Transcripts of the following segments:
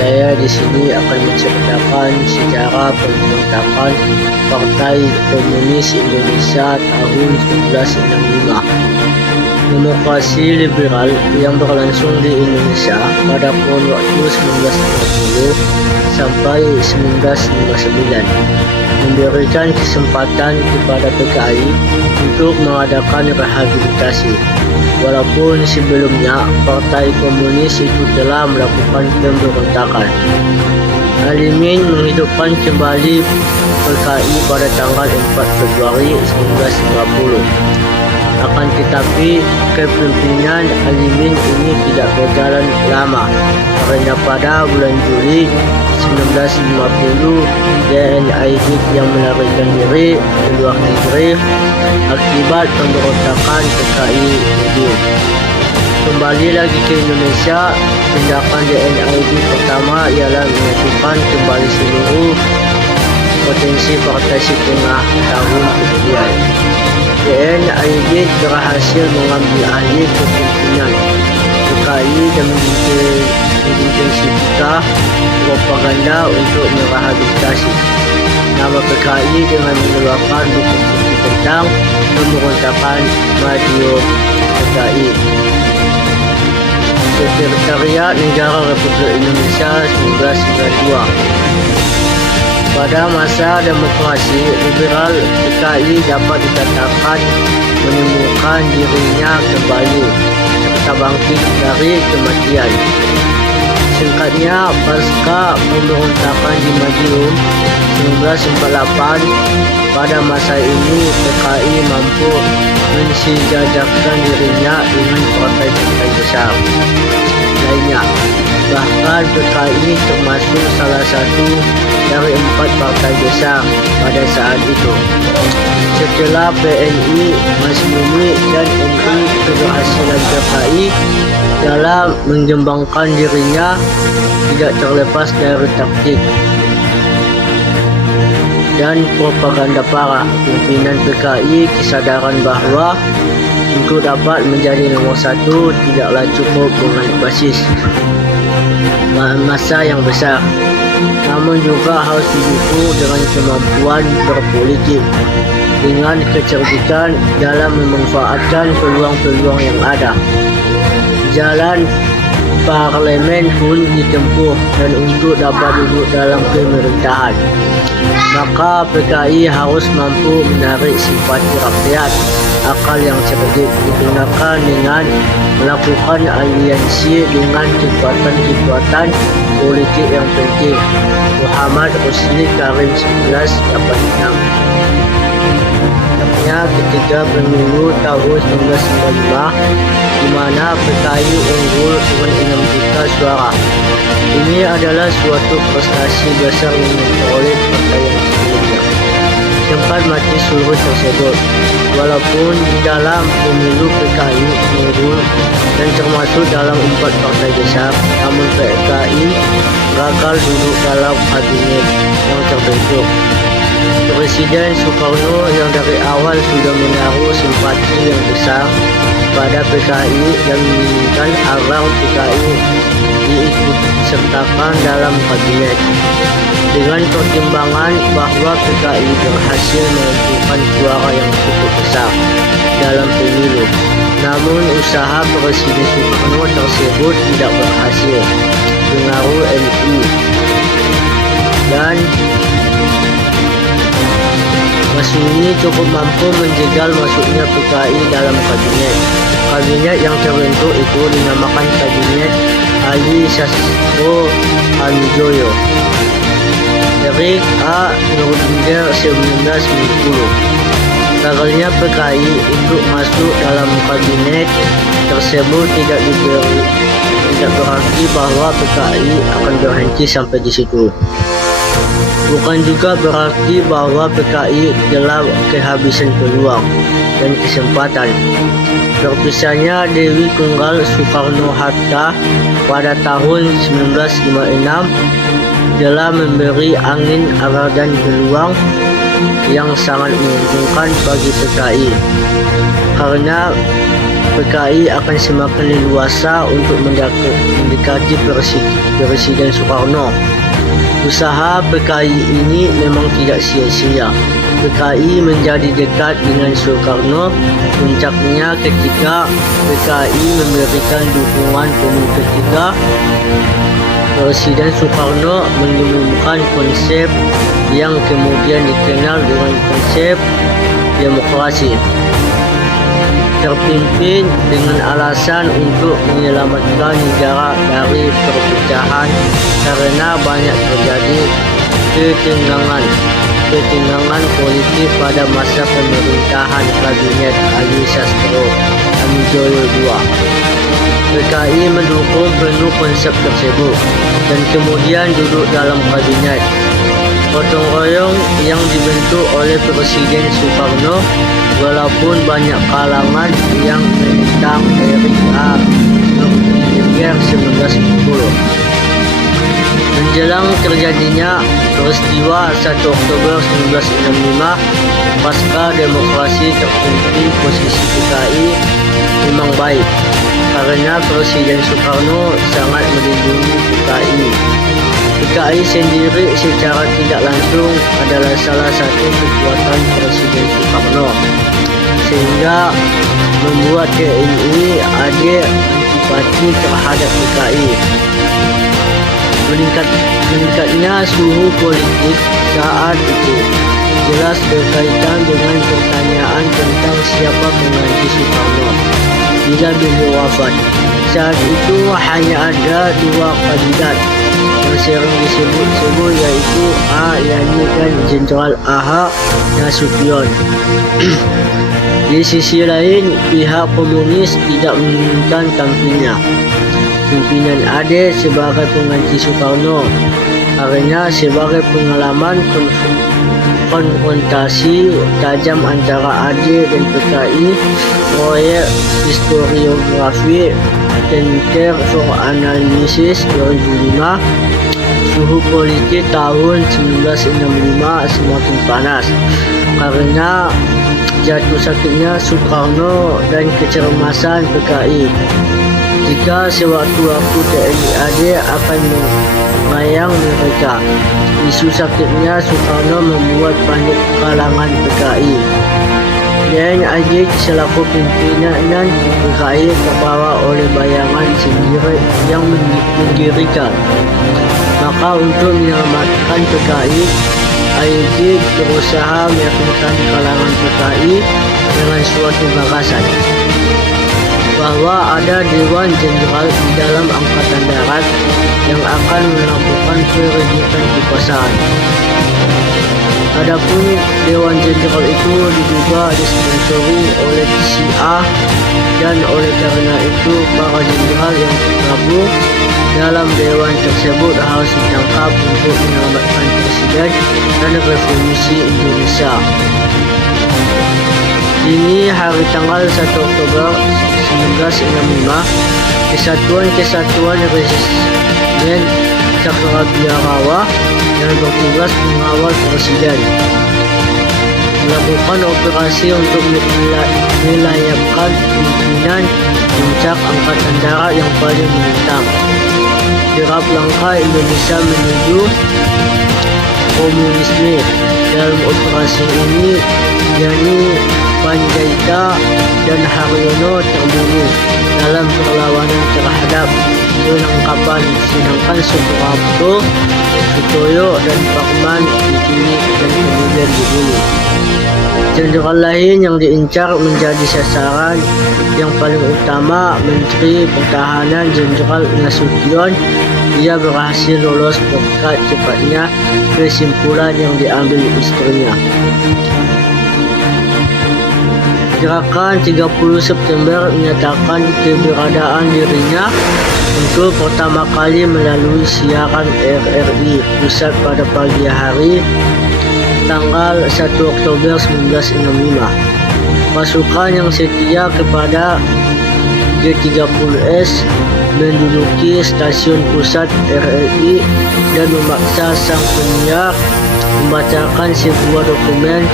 saya di sini akan menceritakan sejarah pembentukan Partai Komunis Indonesia tahun 1965. Demokrasi liberal yang berlangsung di Indonesia pada kurun waktu 1950 sampai 1959 memberikan kesempatan kepada PKI untuk mengadakan rehabilitasi. Walaupun sebelumnya Partai Komunis itu telah melakukan pemberontakan. Alimin menghidupkan kembali PKI pada tanggal 4 Februari 1950. Akan tetapi kepemimpinan Alimin ini tidak berjalan lama karena pada bulan Juli 1950 DNID yang melarikan diri ke luar negeri akibat pemberontakan PKI itu. Kembali lagi ke Indonesia, tindakan DNID pertama ialah menyatukan kembali seluruh potensi partai setengah tahun kemudian. DNID berhasil mengambil alih kepemimpinan PKI dan mengintensifkan propaganda untuk merehabilitasi nama PKI dengan mengeluarkan buku-buku tentang pemberontakan Madio PKI. Sekretariat Negara Republik Indonesia 1992. Pada masa demokrasi liberal, PKI dapat dikatakan menemukan dirinya kembali serta bangkit dari kematian. Singkatnya, pasca pemberontakan di Madiun 1948, pada masa ini PKI mampu mensejajarkan dirinya dengan partai-partai besar lainnya. Bahkan PKI termasuk salah satu dari 4 partai besar pada saat itu. Setelah PNI, Masyumi dan NU, keberhasilan PKI dalam mengembangkan dirinya tidak terlepas dari taktik dan propaganda para pimpinan PKI. Kesadaran bahwa untuk dapat menjadi nomor satu tidaklah cukup dengan basis massa yang besar, namun juga harus didukung dengan kemampuan berpolitik dengan kecerdikan dalam memanfaatkan peluang-peluang yang ada. Jalan parlemen pun ditempuh dan untuk dapat duduk dalam pemerintahan, maka PKI harus mampu menarik simpati rakyat. Akal yang cerdik digunakan dengan melakukan aliansi dengan kekuatan-kekuatan politik yang penting. Muhammad Rusli Karim 1986. Ketika pemilu tahun 1995 di mana PKI unggul dengan 6 juta suara. Ini adalah suatu prestasi besar yang diperoleh partai yang sebelumnya. Sempat mati seluruh tersebut. Walaupun di dalam pemilu PKI unggul dan termasuk dalam 4 partai besar, namun PKI gagal duduk dalam kabinet yang terbentuk. Presiden Soekarno yang dari awal sudah menaruh simpati yang besar pada PKI dan menginginkan agar PKI diikutsertakan dalam kabinet dengan pertimbangan bahwa PKI berhasil mengumpulkan suara yang cukup besar dalam pemilu. Namun usaha Presiden Soekarno tersebut tidak berhasil. Pengaruh NU dan Masyumi cukup mampu menjegal masuknya PKI dalam kabinet. Kabinet yang terbentuk itu dinamakan Kabinet Ali Sastro Hamijoyo. Erik A. Nurdinger 1990. Gagalnya PKI untuk masuk dalam kabinet tersebut tidak berarti bahwa PKI akan berhenti sampai di situ. Bukan juga berarti bahwa PKI telah kehabisan peluang dan kesempatan. Terpisahnya Dewi Tunggal Soekarno-Hatta pada tahun 1956 telah memberi angin agar dan peluang yang sangat menguntungkan bagi PKI, karena PKI akan semakin leluasa untuk mendekati Presiden Soekarno. Usaha PKI ini memang tidak sia-sia. PKI menjadi dekat dengan Soekarno, puncaknya ketika PKI memberikan dukungan penuh ketika Presiden Soekarno mengumumkan konsep yang kemudian dikenal dengan konsep demokrasi, terpimpin dengan alasan untuk menyelamatkan negara dari perpecahan karena banyak terjadi ketegangan politik pada masa pemerintahan Kabinet Ali Sastro Hamijoyo II. PKI mendukung penuh konsep tersebut dan kemudian duduk dalam kabinet gotong royong yang dibentuk oleh Presiden Soekarno, walaupun banyak kalangan yang menentang Erik A. Thohir 1910. Menjelang terjadinya peristiwa 1 Oktober 1965, pasca demokrasi terpimpin, posisi PKI memang baik karena Presiden Soekarno sangat melindungi PKI. PKI sendiri secara tidak langsung adalah salah satu kekuatan Presiden Soekarno, sehingga membuat TNI ada antipati terhadap PKI. Meningkatnya suhu politik saat itu jelas berkaitan dengan pertanyaan tentang siapa pengganti Soekarno bila beliau wafat. Saat itu hanya ada 2 kandidat yang sering disebut-sebut, yaitu A. Yani dan Jenderal A.H. Nasution. Di sisi lain, pihak komunis tidak menginginkan tampilnya pimpinan AD sebagai pengganti Soekarno karena sebagai pengalaman konfrontasi tajam antara AD dan PKI, proyek historiografi Center for Analysis 2005, suhu politik tahun 1965 semakin panas karena jatuh sakitnya Soekarno dan kecermasan PKI. Jika sewaktu-waktu TNI AD akan mengayang mereka, isu sakitnya Soekarno membuat panik kalangan PKI. Dan AD selaku pimpinan PKI terbawa oleh bayangan sendiri yang mengerikan. Maka untuk menyelamatkan PKI, AD berusaha meyakinkan kalangan PKI dengan suatu gagasan bahwa ada Dewan Jenderal di dalam Angkatan Darat yang akan melakukan perebutan kekuasaan. Adapun Dewan Jenderal itu diduga disponsori oleh CIA, dan oleh karena itu para jenderal yang tergabung dalam dewan tersebut harus ditangkap untuk menyelamatkan Presiden dan Revolusi Indonesia. Ini hari tanggal 1 Oktober 1965, Kesatuan Resimen Cakrabiarawa yang bertugas mengawal Presiden melakukan operasi untuk melayapkan pimpinan puncak Angkatan Darat yang paling menentang. Derap langkah Indonesia menuju komunisme. Dalam operasi ini, Yani Panjaitan dan Haryono terbunuh dalam perlawanan terhadap penangkapan, sedangkan Suprapto, Sutoyo dan Parman diculik dan kemudian dibunuh. Jenderal lain yang diincar menjadi sasaran yang paling utama Menteri Pertahanan Jenderal Nasution. Dia berhasil lolos berkat cepatnya kesimpulan yang diambil istrinya. Gerakan 30 September menyatakan keberadaan dirinya untuk pertama kali melalui siaran RRI Pusat pada pagi hari tanggal 1 Oktober 1965. Pasukan yang setia kepada G30S menduduki stasiun pusat RRI dan memaksa sang penyiar membacakan sebuah dokumen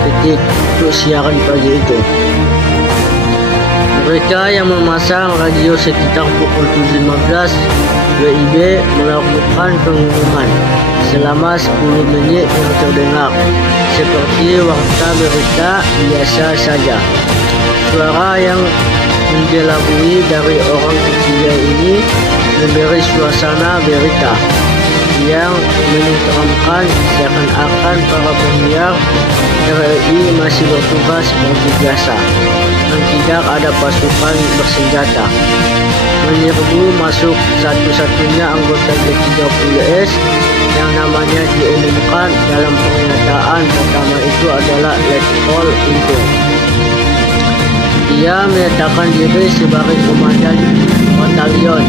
terketik untuk siaran pagi itu. Mereka yang memasang radio sekitar pukul 7.15 WIB melakukan pengumuman selama 10 menit yang terdengar seperti warta berita biasa saja. Suara yang menjelabui dari orang ketiga ini memberi suasana berita yang menenteramkan, seakan-akan para penyiar RRI masih bertugas seperti biasa dan tidak ada pasukan bersenjata menyerbu masuk. Satu-satunya anggota G30S yang namanya diumumkan dalam pernyataan pertama itu adalah Letkol Untung. Ia menyatakan diri sebagai komandan batalion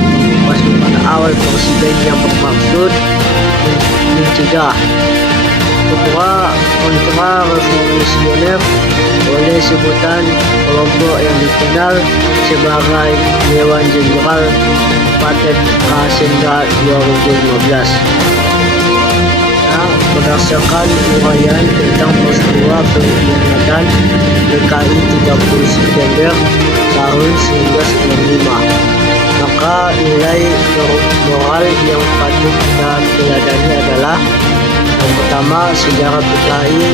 pasukan awal presiden yang bermaksud mencegah kontra revolusioner oleh sebutan kelompok yang dikenal sebagai Dewan Jenderal Patet Kasenga 2015. Berdasarkan uraian tentang peristiwa pengkhianatan PKI 30 September tahun 1995, maka nilai moral yang patut kita teladani adalah: yang pertama, sejarah PKI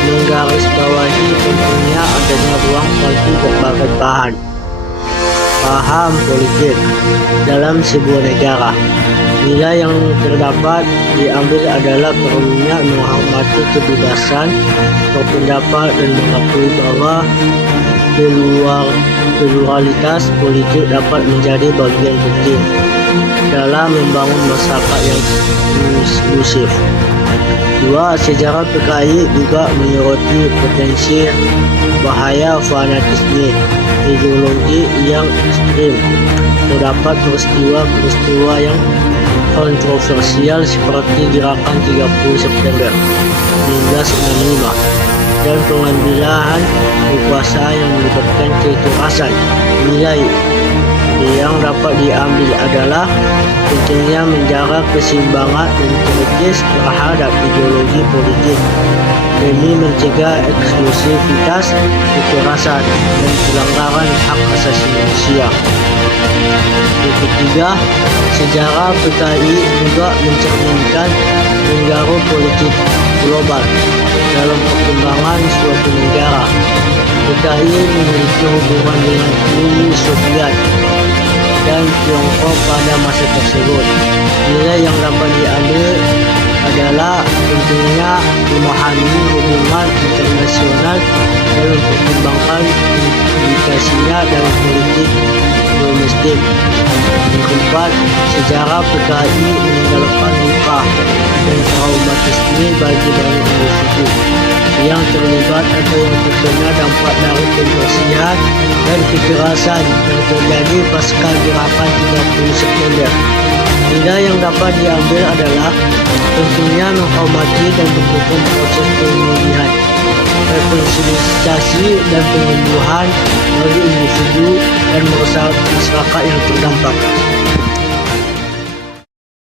menggarisbawahi pentingnya adanya ruang bagi berbagai paham politik dalam sebuah negara. Nilai yang terdapat diambil adalah perlunya menghormati kebebasan berpendapat dan mengakui bahwa pluralitas politik dapat menjadi bagian penting dalam membangun masyarakat yang inklusif. Dua, sejarah PKI juga menyoroti potensi bahaya fanatisme ideologi yang ekstrim. Terdapat peristiwa yang kontroversial seperti gerakan 30 September 1965 dan pengambilan kekuasaan yang melibatkan kekerasan. Nilai yang dapat diambil adalah pentingnya menjaga keseimbangan dan kritis terhadap ideologi politik demi mencegah eksklusivitas, kekerasan, dan pelanggaran hak asasi manusia. Yang ketiga, sejarah PKI juga mencerminkan pengaruh politik global dalam perkembangan suatu negara. PKI memiliki hubungan dengan Uni Soviet dan Tiongkok pada masa tersebut. Nilai yang dapat diambil adalah pentingnya memahami hubungan internasional dan mempertimbangkan implikasinya dalam politik domestik. Yang keempat, sejarah PKI meninggalkan luka dan traumatisme bagi banyak individu yang terlibat atau yang terkena dampak dari pembersihan dan kekerasan yang terjadi pasca gerakan 30 September. Nilai yang dapat diambil adalah pentingnya menghormati dan mendukung proses pemulihan, rekonsiliasi dan penyembuhan bagi individu dan masyarakat yang terdampak.